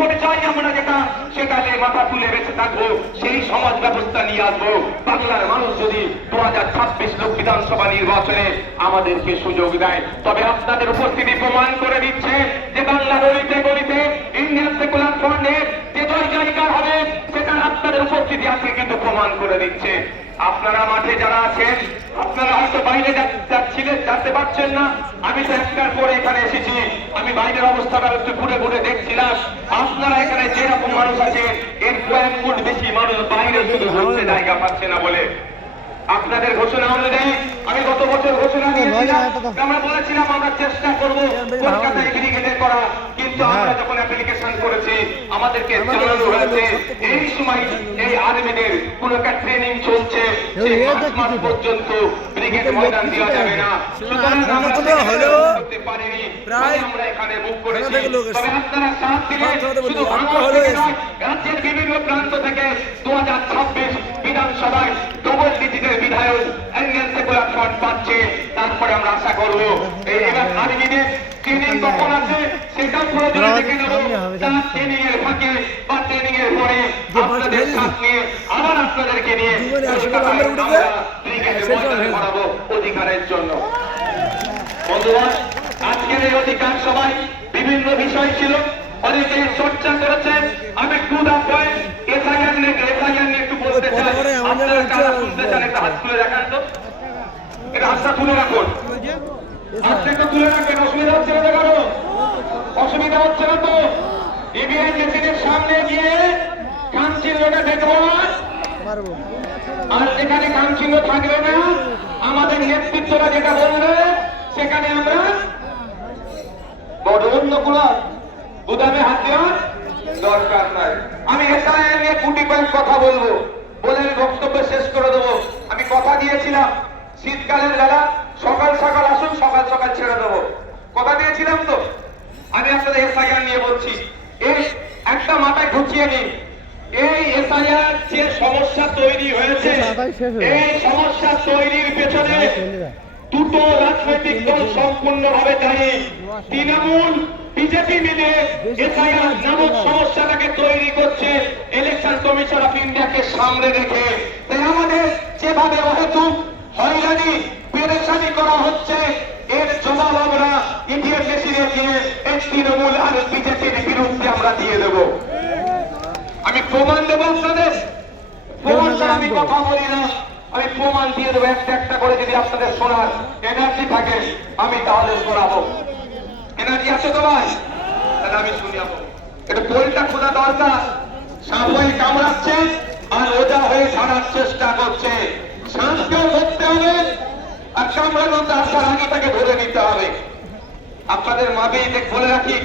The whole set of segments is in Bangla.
ভোট চাই আমরা যেটা সেটাতে মাথা তুলে বেঁচে থাকবো, সেই সমাজ ব্যবস্থা নিয়ে আসবো। বাংলার মানুষ যদি 2026 লোক বিধানসভা নির্বাচনে আমাদেরকে সুযোগ দেয়, তবে আপনাদের উপস্থিতি প্রমাণ করে দিচ্ছে যে বাংলা গলিতে গলিতে ইন্ডিয়ান সেকুলার ফ্রন্টের যে জয় জয়কার হবে সেটা আপনাদের উপস্থিতি আজকে কিন্তু প্রমাণ করে দিচ্ছে। আপনারা মাঠে যারা আছেন, আপনারা হয়তো বাইরে যেতে পারছেন না। আমি তো একটার পরে এখানে এসেছি, আমি বাইরের অবস্থাটা একটু ঘুরে ঘুরে দেখছিলাম। আপনারা এখানে যেরকম মানুষ আছে এর কয়েক গুণ বেশি মানুষ বাইরে শুধু ঘুরতে জায়গা পাচ্ছে না বলে। আপনাদের ঘোষণা অনুযায়ী আমি গত বছর ঘোষণা দিয়েছিলাম, আমরা বলেছিলাম আমরা চেষ্টা করবো কলকাতায় ব্রিগেডে করা, কিন্তু আমরা যখন অ্যাপ্লিকেশন করেছি আমাদেরকে জানানো হয়েছে এই সময় এই আর্মিদের কোন একটা ট্রেনিং চলছে, সেই 5 মাস পর্যন্ত ব্রিগেড ময়দান দেওয়া যাবে না। সুতরাং আমরা করতে পারিনি, আমরা এখানে বুক করেছি। তবে আপনারা সাথ দিলে শুধু বাংলা থেকে নয়, রাজ্যের বিভিন্ন প্রান্ত থেকে 2026 বিধানসভায় ডবল ডিজিটের বিধায়ক ইন্ডিয়ান সেকুলার ফ্রন্ট পাচ্ছে। তারপরে আমরা আশা করবো এবার আর্মিদের ট্রেনিং কখন আছে সেটাও প্রয়োজনে দেখে নেব। তার ট্রেনিং এর ফাঁকে বা ট্রেনিং এর পরে আপনাদের সাথ নিয়ে আবার আপনাদেরকে নিয়ে করাবো অধিকারের জন্য। বন্ধুরা, আজকের এই অধিকার সবাই বিভিন্ন বিষয় ছিল, অনেকে চর্চা করেছেন। আমি টু দা পয়েন্ট এসআইআর নিয়ে একটু বলতে চাই। আপনারা যারা শুনতে চান একটা হাত তুলে দেখান তো, এটা হাতটা তুলে রাখুন, হাতটা একটু তুলে রাখেন। অসুবিধা হচ্ছে না দেখানো? অসুবিধা হচ্ছে না তো? ইভিএম মেশিনের সামনে গিয়ে কানচিহ্নটা দেখবো, আর যেখানে কানচিহ্ন থাকবে না আমাদের নেতৃত্বরা যেটা বলবে সেখানে আমরা বড় অন্যগুলো গুদামে হাত দেওয়ার দরকার নাই। আমি এসআইআর নিয়ে কুটি কয়েক কথা বলবো, বলে বক্তব্য শেষ করে দেবো। আমি কথা দিয়েছিলাম শীতকালের বেলা সকাল সকাল আসুন, সকাল সকাল ছেড়ে দেবো, কথা দিয়েছিলাম তো। আমি আপনাদের এসআইআর নিয়ে বলছি, এই একটা মাথায় ঢুকিয়ে নিন। এই এসআইআর যে সমস্যা তৈরি হয়েছে, এই সমস্যা তৈরির পেছনে দুটো রাজনৈতিক দল সম্পূর্ণভাবে দায়ী। তৃণমূল বিজেপি মিলে এসআইআর নামক সমস্যাটাকে তৈরি করছে ইলেকশন কমিশন অফ ইন্ডিয়াকে সামনে রেখে। তাই আমাদের যেভাবে অহেতুক হয়রানি পেরেশানি করা হচ্ছে এর জবাব আমরা ইভিএম মেশিনে দিয়ে এই তৃণমূল আর বিজেপির বিরুদ্ধে আমরা দিয়ে দেব। আমি প্রমাণ দেবো আপনাদের, প্রমাণ ছাড়া আমি কথা বলি না, আমি প্রমাণ দিয়ে দেবো একটা একটা করে। যদি আপনাদের শোনার এনার্জি থাকে আমি তাহলে শোনাবো। এনার্জি আছে তো ভাই? তাহলে আমি শুনাবো। এটা পোলটা খোঁজা দরকার। সাপ হয়ে কামড়াচ্ছে আর ওজা হয়ে ছাড়ার চেষ্টা করছে। সাপকেও ধরতে হবে আর কামড়ানোর আসার আগে তাকে ধরে নিতে হবে। আপনাদের মাঝে বলে রাখি,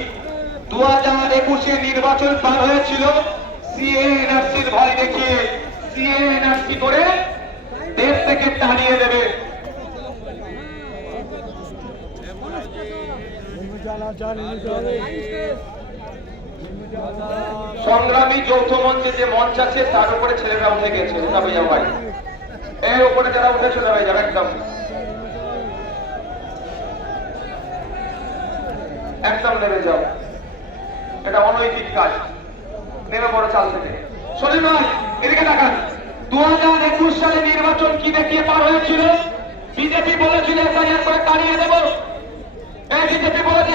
2021-এ নির্বাচন পার হয়েছিল সিএ এনআরসির ভয় দেখিয়ে। সিএ এনআরসি করে দেশ থেকে তাড়িয়ে দেবে। সংগ্রামী যৌথ মঞ্চে যে মঞ্চ আছে তার উপরে ছেলেরা উঠে গেছে, উঠাবে যাও ভাই। এর উপরে যারা উঠেছে ভাই যারা একদম একদম নেমে যাও, এটা অনৈতিক কাজ। নেমে পড়ো চাল থেকে। শোনেন ভাই, এদিকে দেখান। 2021 সালে নির্বাচন কি দেখিয়ে পার হয়েছিল? বিজেপি বলেছিল এসআইআর করে তাড়িয়ে দেবো, এই বিজেপি বলেছে